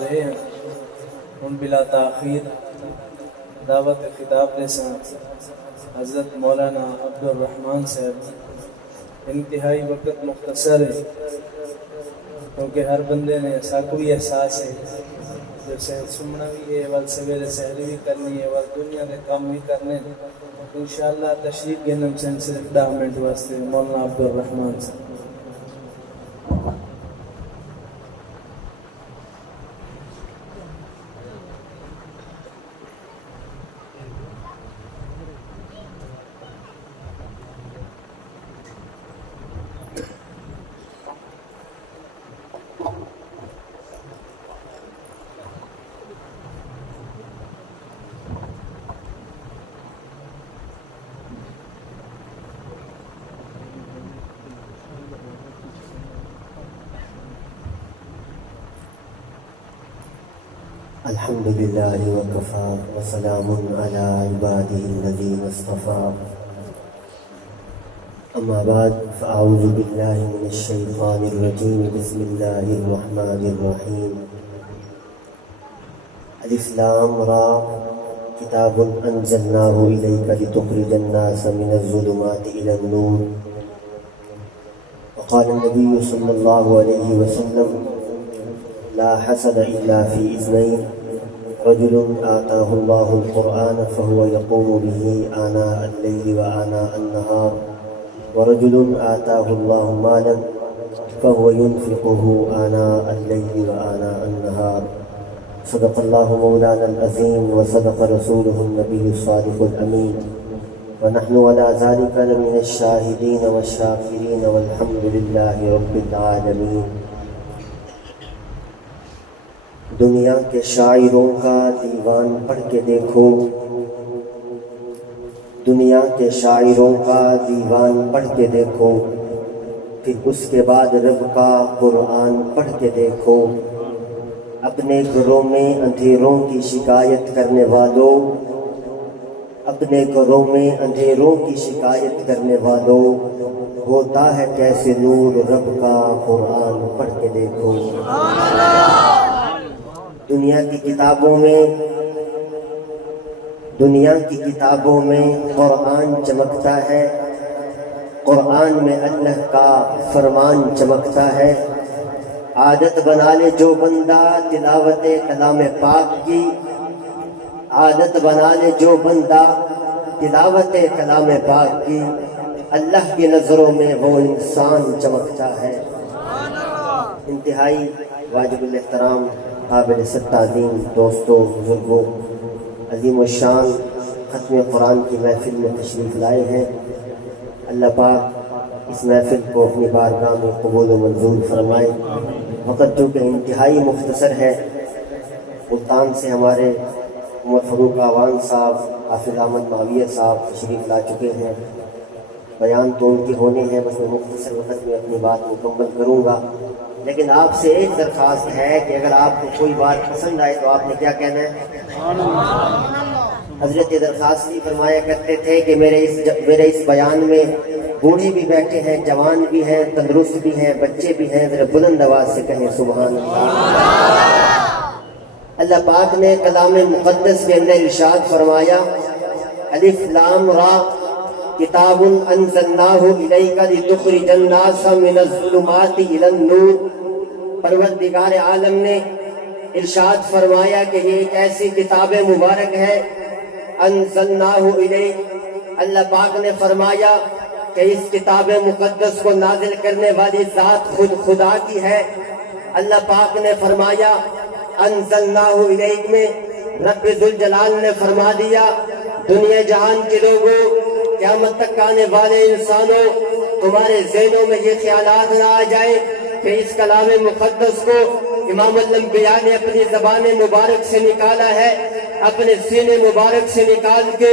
رہے ہیں ان بلا تاخیر دعوت خطاب دے سن حضرت مولانا عبدالرحمان صاحب انتہائی وقت مختصر ہے کیونکہ ہر بندے نے ایسا کوئی احساس ہے جیسے سننا بھی ہے وال سویرے سحر بھی کرنی ہے وال دنیا کے کام بھی کرنے انشاءاللہ تشریف گنم سے صرف 10 منٹ واسطے مولانا عبدالرحمان صاحب. الحمد لله وكفى وسلام على عباده الذين اصطفى أما بعد فأعوذ بالله من الشيطان الرجيم بسم الله الرحمن الرحيم الف لام را كتاب أنزلناه إليك لتخرج الناس من الظلمات إلى النور وقال النبي صلى الله عليه وسلم لا حسد إلا في اثنين رجل آتاه الله القرآن فهو يقوم به آناء الليل وآناء النهار ورجل آتاه الله مالا فهو ينفقه آناء الليل وآناء النهار. صدق الله مولانا العظيم وصدق رسوله النبي الصادق الأمين ونحن على ذلك لمن الشاهدين والشاكرين والحمد لله رب العالمين. دنیا کے شاعروں کا دیوان پڑھ کے دیکھو، دنیا کے شاعروں کا دیوان پڑھ کے دیکھو، پھر اس کے بعد رب کا قرآن پڑھ کے دیکھو. اپنے گھروں میں اندھیروں کی شکایت کرنے والوں، اپنے گھروں میں اندھیروں کی شکایت کرنے والوں، ہوتا ہے کیسے نور رب کا قرآن پڑھ کے دیکھو. دنیا کی کتابوں میں قرآن چمکتا ہے، قرآن میں اللہ کا فرمان چمکتا ہے. عادت بنا لے جو بندہ تلاوت کلام پاک کی، عادت بنا لے جو بندہ تلاوت کلام پاک کی، اللہ کی نظروں میں وہ انسان چمکتا ہے. انتہائی واجب الاحترام قابل تعظیم دوستوں، بزرگوں، عظیم الشان ختم قرآن کی محفل میں تشریف لائے ہیں. اللہ پاک اس محفل کو اپنی بارگاہ میں قبول و منظور فرمائے. وقت جو کہ انتہائی مختصر ہے، ملتان سے ہمارے عمر فاروق آوان صاحب، حافظ احمد معاویہ صاحب تشریف لا چکے ہیں. بیان تو ان کے ہونے ہیں، بس میں مختصر وقت میں اپنی بات مکمل کروں گا. لیکن آپ سے ایک درخواست ہے کہ اگر آپ کو کوئی بات پسند آئے تو آپ نے کیا کہنا ہے؟ حضرت درخواست ہی فرمایا کرتے تھے کہ میرے اس بیان میں بوڑھے بھی بیٹھے ہیں، جوان بھی ہیں، تندرست بھی ہیں، بچے بھی ہیں، ذرا بلند آواز سے کہیں سبحان اللہ. اللہ پاک نے کلام مقدس کے اندر ارشاد فرمایا الف لام را کتاب انزلناہ الیک لتخرج الناس من الظلمات الی النور. پروردگار عالم نے ارشاد فرمایا کہ یہ ایک ایسی کتاب مبارک ہے انزلناہ الیک. اللہ پاک نے فرمایا کہ اس کتاب مقدس کو نازل کرنے والی ذات خود خدا کی ہے. اللہ پاک نے فرمایا انزلناہ الیک میں رب ذوالجلال نے فرما دیا دنیا جہان کے لوگوں، قیامت تک آنے والے انسانوں، تمہارے ذہنوں میں یہ خیالات نہ آ جائیں کہ اس کلام مقدس کو امام الانبیاء نے اپنی زبان مبارک سے نکالا ہے، اپنے سینے مبارک سے نکال کے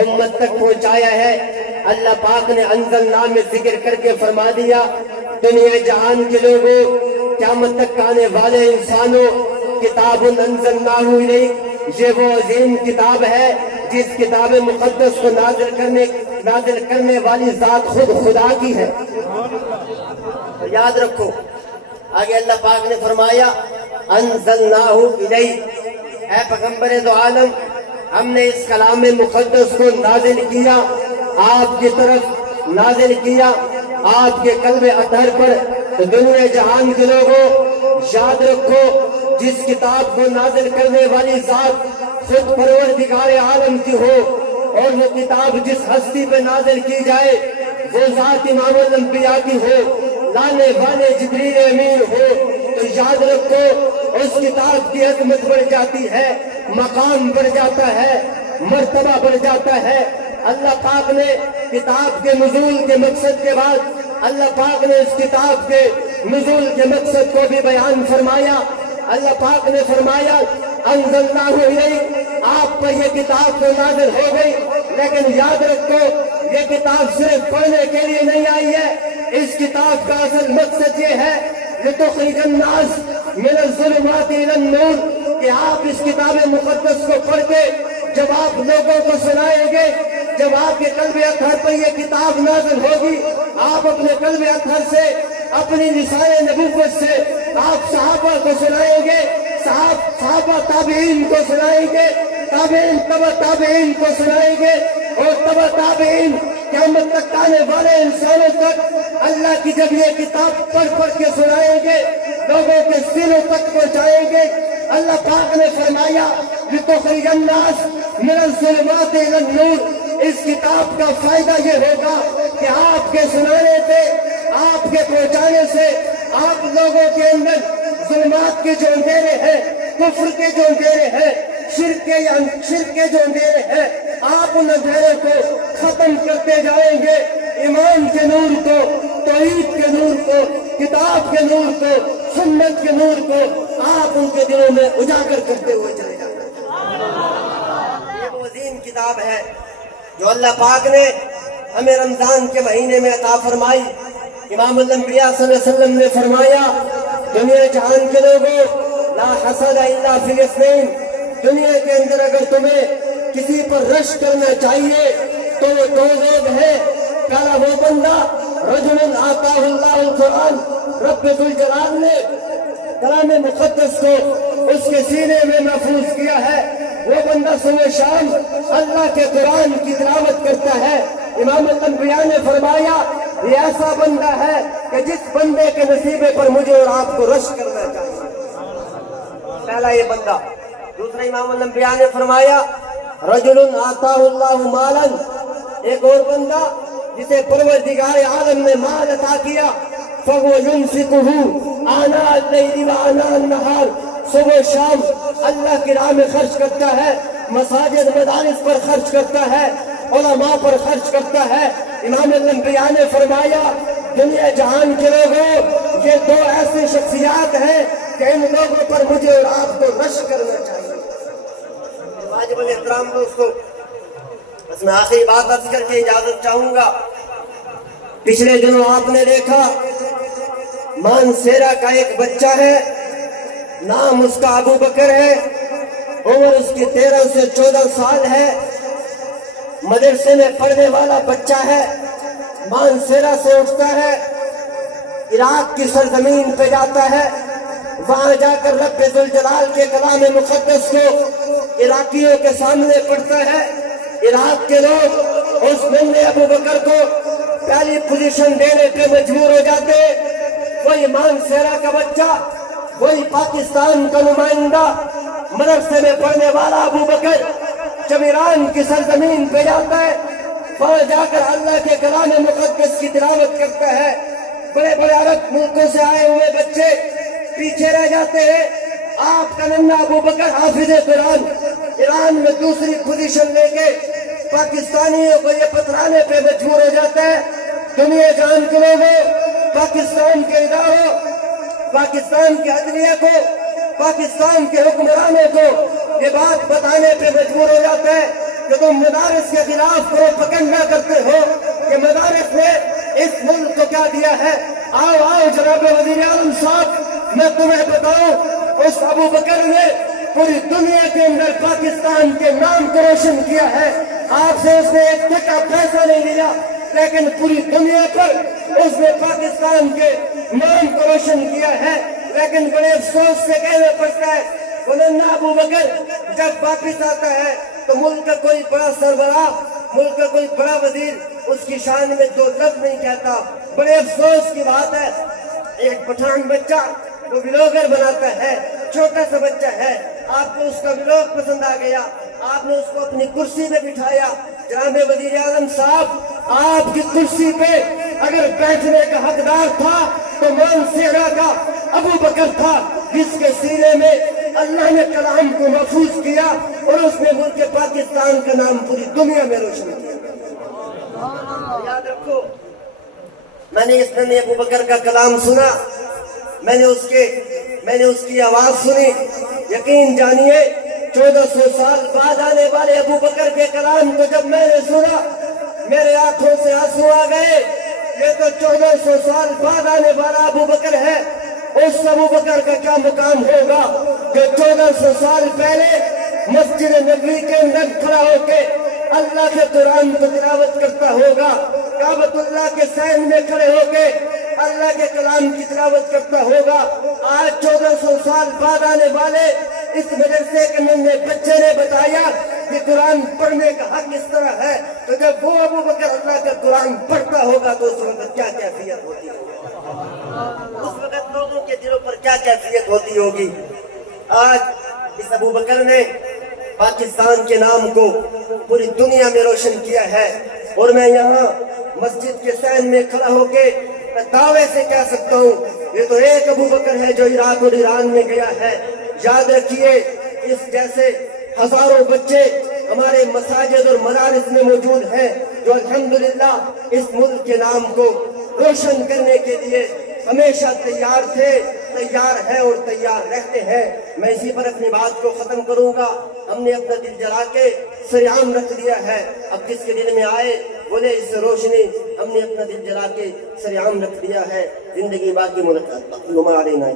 امت تک پہنچایا ہے. اللہ پاک نے انزلنا میں ذکر کر کے فرما دیا دنیا جہان کے لوگوں، قیامت تک آنے والے انسانوں، کتاب انزلناہ الیک، یہ وہ عظیم کتاب ہے جس کتاب مقدس کو نازل کرنے والی ذات خود خدا کی ہے. یاد رکھو آگے اللہ پاک نے فرمایا انزلناہ الیک، اے پیغمبر دو عالم ہم نے اس کلام مقدس کو نازل کیا، آپ کی طرف نازل کیا، آپ کے قلب اطہر پر۔ تو دنیا جہان کے لوگوں یاد رکھو، جس کتاب کو نازل کرنے والی ذات خود پروردگار عالم کی ہو، اور وہ کتاب جس ہستی پہ نازل کی جائے وہ ذات امام الانبیاء کی ہو، لانے والے جبریل امین ہو، تو یاد رکھو اس کتاب کی عظمت بڑھ جاتی ہے، مقام بڑھ جاتا ہے، مرتبہ بڑھ جاتا ہے۔ اللہ پاک نے کتاب کے نزول کے مقصد کے بعد اللہ پاک نے اس کتاب کے نزول کے مقصد کو بھی بیان فرمایا۔ اللہ پاک نے فرمایا انزلناہ الیک، آپ پر یہ کتاب تو نازل ہو گئی، لیکن یاد رکھو یہ کتاب صرف پڑھنے کے لیے نہیں آئی ہے، اس کتاب کا اصل مقصد یہ ہے لتخرج الناس من الظلمات الی النور، کہ آپ اس کتاب مقدس کو پڑھ کے جب آپ لوگوں کو سنائیں گے، جب آپ کے قلب اطہر پر یہ کتاب نازل ہوگی، آپ اپنے قلب اطہر سے، اپنی لسان نبوت سے آپ صحابہ کو سنائیں گے، صحابہ تابعین کو سنائیں گے، تابعین تبع تابعین کو سنائیں گے، اور تبع تابعین قیامت تک آنے والے انسانوں تک اللہ کی جب یہ کتاب پڑھ پڑھ کے سنائیں گے، لوگوں کے سروں تک پہنچائیں گے۔ اللہ پاک نے فرمایا لتخرج الناس من الظلمات الی النور، اس کتاب کا فائدہ یہ ہوگا کہ آپ کے سنانے سے، آپ کے پہنچانے سے آپ لوگوں کے اندر ظلمات کے جو اندھیرے ہیں، کفر کے جو اندھیرے ہیں، شرک کے جو اندھیرے ہیں، آپ ان اندھیروں کو ختم کرتے جائیں گے، ایمان کے نور کو، توحید کے نور کو، کتاب کے نور کو، سنت کے نور کو آپ ان کے دلوں میں اجاگر کرتے ہوئے چلے جائیں گے۔ یہ وہ عظیم کتاب ہے جو اللہ پاک نے ہمیں رمضان کے مہینے میں عطا فرمائی۔ امام الانبیاء صلی اللہ علیہ وسلم نے فرمایا دنیا جہان کے لوگوں لا حسد الا فی اثنین، دنیا کے اندر اگر تمہیں کسی پر رشک کرنا چاہیے تو وہ دو لوگ ہیں، پہلا وہ بندہ رجل آتاہ اللہ القرآن، رب ذوالجلال نے کلام مقدس کو اس کے سینے میں محفوظ کیا ہے، وہ بندہ صبح شام اللہ کے قرآن کی تلاوت کرتا ہے۔ امام الانبیاء نے فرمایا یہ ایسا بندہ ہے کہ جس بندے کے نصیبے پر مجھے اور آپ کو رشک کرنا چاہیے، پہلا یہ بندہ۔ دوسرا امام الانبیاء نے فرمایا رجل آتاہ اللہ مالا، ایک اور بندہ جسے پروردگار عالم نے مال عطا کیا، فَهُوَ يُنْفِقُهُ آنَاءَ اللَّيْلِ وَآنَاءَ النَّهَارِ، صبح شام اللہ کی راہ میں خرچ کرتا ہے، مساجد مدارس پر خرچ کرتا ہے، علماء پر خرچ کرتا ہے۔ امام الانبیاء نے فرمایا دنیا جہان کے لوگوں یہ دو ایسی شخصیات ہیں کہ ان لوگوں پر مجھے اور آپ کو رشک کرنا چاہیے۔ واجب الاحترام دوستو، بس میں آخری بات عرض کر کے اجازت چاہوں گا۔ پچھلے دنوں آپ نے دیکھا مانسیرا کا ایک بچہ ہے، نام اس کا ابو بکر ہے، عمر اس کی 13 سے 14 سال ہے، مدرسے میں پڑھنے والا بچہ ہے، مانسیرا سے اٹھتا ہے، عراق کی سرزمین پہ جاتا ہے، وہاں جا کر رب ذوالجلال کے کلام مقدس کو عراقیوں کے سامنے پڑھتا ہے۔ عراق کے لوگ اس ننھے ابو بکر کو پہلی پوزیشن دینے پہ مجبور ہو جاتے، وہی مانسیرا کا بچہ، وہی پاکستان کا نمائندہ، مدرسے میں پڑھنے والا ابو بکر جب ایران کی سرزمین پہ جاتا ہے، وہاں جا کر اللہ کے کلام مقدس کی تلاوت کرتا ہے، بڑے بڑے عرب ملکوں سے آئے ہوئے بچے پیچھے رہ جاتے ہیں۔ آپ کا ننھا ابو بکر حافظ قرآن ایران میں دوسری پوزیشن لے کے پاکستانیوں کو یہ پترانے پہ مجبور ہو جاتا ہے۔ دنیا جان کے لوگوں، پاکستان کے اداروں، پاکستان کے عدلیہ کو، پاکستان کے حکمرانوں کو یہ بات بتانے پہ مجبور ہو جاتا ہے کہ تم مدارس کے خلاف پروپیگنڈا کرتے ہو کہ مدارس نے اس ملک کو کیا دیا ہے۔ آؤ جناب وزیر اعظم صاحب، میں تمہیں بتاؤں اس ابو بکر نے پوری دنیا کے اندر پاکستان کے نام کو روشن کیا ہے۔ آپ سے اس نے ایک ٹکا پیسہ نہیں لیا، لیکن پوری دنیا پر اس نے پاکستان کے نام کو روشن کیا ہے، لیکن بڑے افسوس سے کہنا پڑتا ہے مولانا ابو بکر جب واپس آتا ہے تو ملک کا کوئی بڑا سربراہ، ملک کا کوئی بڑا وزیر اس کی شان میں دو لفظ نہیں کہتا۔ بڑے افسوس کی بات ہے، ایک پٹھان بچہ وہ ولاگر بناتا ہے، چھوٹا سا بچہ ہے، آپ کو اس کا ولاگ پسند آ گیا، آپ نے اس کو اپنی کرسی پہ بٹھایا۔ جناب وزیر اعظم صاحب، آپ کی کرسی پہ اگر بیٹھنے کا حقدار تھا تو مان سیرا کا ابو بکر تھا، جس کے سینے میں اللہ نے کلام کو محفوظ کیا اور اس نے ملک پاکستان کا نام پوری دنیا میں روشن کیا۔ یاد رکھو، میں نے اس میں ابو بکر کا کلام سنا، میں نے اس کی آواز سنی، یقین جانیے 1400 سال بعد آنے والے ابو بکر کے کلام کو جب میں نے سنا میرے آنکھوں سے آنسو آ گئے۔ یہ تو 1400 سال بعد آنے والا ابو بکر ہے، اس ابو بکر کا کیا مقام ہوگا جو 1400 سال پہلے مسجد نبوی کے اندر کھڑا ہو کے اللہ کے قرآن کو تلاوت کرتا ہوگا، کعبۃ اللہ کے سین میں کھڑے ہو کے اللہ کے کلام کی تلاوت کرتا ہوگا۔ آج 1400 سال بعد آنے والے اس مدرسے کے ننھے بچے نے بتایا کہ قرآن پڑھنے کا حق اس طرح ہے، تو جب وہ ابو بکر اللہ کا قرآن پڑھتا ہوگا تو اس وقت کیا کیفیت ہوتی ہوگی، اس وقت لوگوں کے دلوں پر کیا کیفیت ہوتی ہوگی۔ آج اس ابو بکر نے پاکستان کے نام کو پوری دنیا میں روشن کیا ہے، اور میں یہاں مسجد کے سین میں کھڑا ہو کے میں دعوے سے کہہ سکتا ہوں یہ تو ایک ابو بکر ہے جو عراق اور ایران میں گیا ہے۔ یاد رکھیے، اس جیسے ہزاروں بچے ہمارے مساجد اور مدارس میں موجود ہیں جو الحمدللہ اس ملک کے نام کو روشن کرنے کے لیے ہمیشہ تیار تھے، تیار ہیں اور تیار رہتے ہیں۔ میں اسی پر اپنی بات کو ختم کروں گا۔ ہم نے اپنا دل جلا کے سریعان رکھ دیا ہے، اب جس کے دل میں آئے بولے اس سے روشنی، ہم نے اپنا دل جلا کے سریعان رکھ دیا ہے۔ زندگی باقی ملک علینا